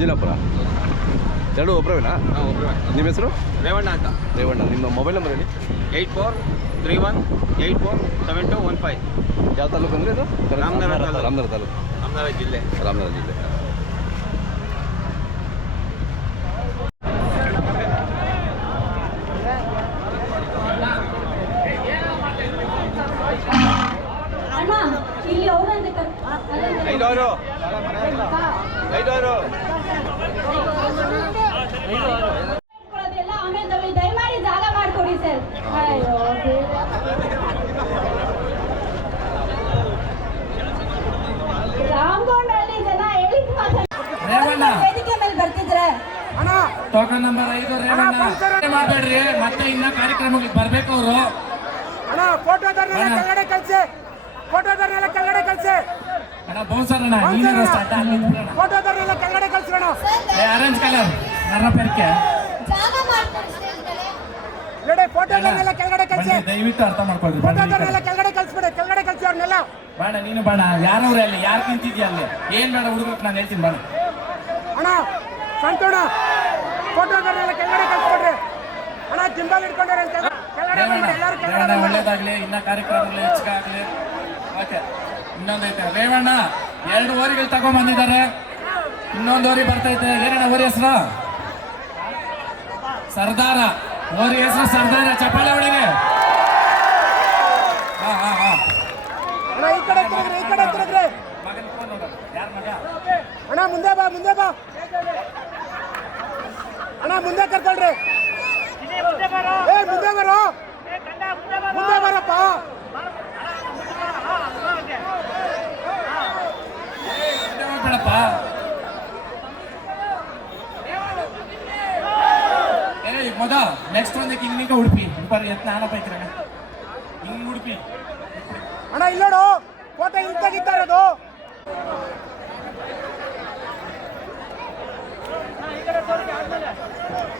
ಯಲ್ಲಾಪುರ ಎರಡು ಒಬ್ಬರೇನಾ? ಹಾಂ ಒಬ್ಬರೇ. ನಿಮ್ಮ ಹೆಸರು? ರೇವಣ್ಣ ಅಂತ. ರೇವಣ್ಣ. ನಿಮ್ಮ ಮೊಬೈಲ್ ನಂಬರ್ ಹೇಳಿ. 8431847215. ಯಾವ ತಾಲೂಕು ಅಂದರೆ ಇದು? ರಾಮನಗರ ತಾಲೂಕು. ರಾಮನಗರ ತಾಲೂಕು, ರಾಮನಗರ ಜಿಲ್ಲೆ. ರಾಮನಗರ ಜಿಲ್ಲೆ. ದಯಮಾಡಿ ಜಾಗ ಮಾಡಿಕೊಡಿ ಸರ್. ರಾಮಗೊಂಡಲ್ಲಿ ಜನ ಹೇಳಿ ವೇದಿಕೆ ಮೇಲೆ ಬರ್ತಿದ್ರೆ ಟೋಕನ್ ನಂಬರ್ 5 ರೇವಣ್ಣ ಮಾಡಬೇಡ್ರಿ. ಮತ್ತೆ ಇನ್ನ ಕಾರ್ಯಕ್ರಮಕ್ಕೆ ಬರ್ಬೇಕು ಅವರು. ಫೋಟೋದರ್ನೆಲ್ಲ ಕೆಳಗಡೆ ಕಳ್ಸಿ ಅಣ್ಣ ಬೌನ್ಸರ್ ಅಣ್ಣ ನೀನು ಸ್ಟಾರ್ಟ್ ಅಲ್ಲಿ ಫೋಟೋದರ್ನೆಲ್ಲ ಕೆಳಗಡೆ ಕಳ್ಸೋಣ. ಆರೆಂಜ್ ಕಲರ್ ನನ್ನ ಪೇರ್ಕೆ ಜಾಗ ಮಾಡ್ಕೊಡಿ ಸರ್. ನೋಡಿ ಫೋಟೋದರ್ನೆಲ್ಲ ಕೆಳಗಡೆ ಕಳ್ಸಿ. ದಯವಿಟ್ಟು ಅರ್ಥ ಮಾಡ್ಕೊಳ್ರಿ. ಫೋಟೋದರ್ನೆಲ್ಲ ಕೆಳಗಡೆ ಕಳ್ಸ್ಬಿಡಿ. ಕೆಳಗಡೆ ಕಳ್ಸಿ ಅವ್ರನ್ನೆಲ್ಲ. ಬಾಣ ನೀನು ಬಾಣ. ಯಾರವ್ರೆ ಅಲ್ಲಿ ಯಾರು ನಿಂತಿದ್ಯಾ ಅಲ್ಲಿ? ಏನ್ ಬೇಡ ಹುಡುಗಕ್ಕೆ ನಾನು ಹೇಳ್ತೀನಿ ಬಾಣ. ಅಣ್ಣ ಸಂತೋಣ ಫೋಟೋದರ್ನೆಲ್ಲ ಕೆಳಗಡೆ ಕಳ್ಸ್ಕೊಡ್ರಿ. ಅಣ್ಣ ಜಿಂಬಲ್ ಹಿಡ್ಕೊಂಡ್ರೆ ಕೆಳಗಡೆ ಬಂದ್ಬಿಡಿ. ಎಲ್ಲರೂ ಕೆಳಗಡೆ ಬಂದ್ಬಿಡಿ. ಒಳ್ಳೇದಾಗ್ಲಿ. ಇನ್ನ ಕಾರ್ಯಕ್ರಮಗಳು ಹೆಚ್ಚಾಗ್ಲಿ. ಓಕೆ. ಇನ್ನೊಂದೈತೆ ರೇವಣ್ಣ 2 ಓರಿಗಳು ತಗೊಂಡ್ಬಂದಿದ್ದಾರೆ. ಇನ್ನೊಂದು ಓರಿ ಬರ್ತೈತೆ. ಏನಣ್ಣ ಓರಿ ಹೆಸರು? ಸರ್ದಾರ. ಓರಿ ಹೆಸರು ಸರ್ದಾರ. ಚಪ್ಪಾಳೆ ಹೊಡಿಗೆ. ಹಾ ಹಾ ಹಾ. ಅಣ್ಣ ಈ ಕಡೆ ತಿರುಗ್ರಿ, ಈ ಕಡೆ ತಿರುಗ್ರಿ. ಮಗನ ಫೋನ್ ನೋಡು. ಯಾರ ಮಗ? ಅಣ್ಣ ಮುಂದೆ ಬಾ, ಮುಂದೆ ಬಾ. ಅಣ್ಣ ಮುಂದೆ ಕರ್ಕೊಳ್ರಿ. ಏ ಮುಂದೆ ಬರೋ, ಮುಂದೆ ಬರಪ್ಪ. ಬೇಡಪ್ಪ. ಏ ಮೊದ ನೆಕ್ಸ್ಟ್ ಒಂದಕ್ಕೆ ಹಿಂಗ ಉಡುಪಿ ಬರ್ರಿ ಎತ್ ನಾನ ಬೈಕ್ರಾಗ ಹಿಂಗ್ ಉಡುಪಿ. ಅಣ್ಣ ಇಲ್ಲೋಡು ಫೋಟೋ ಹಿಂಗ್ ತೆಗಿತಾ ಇರೋದು.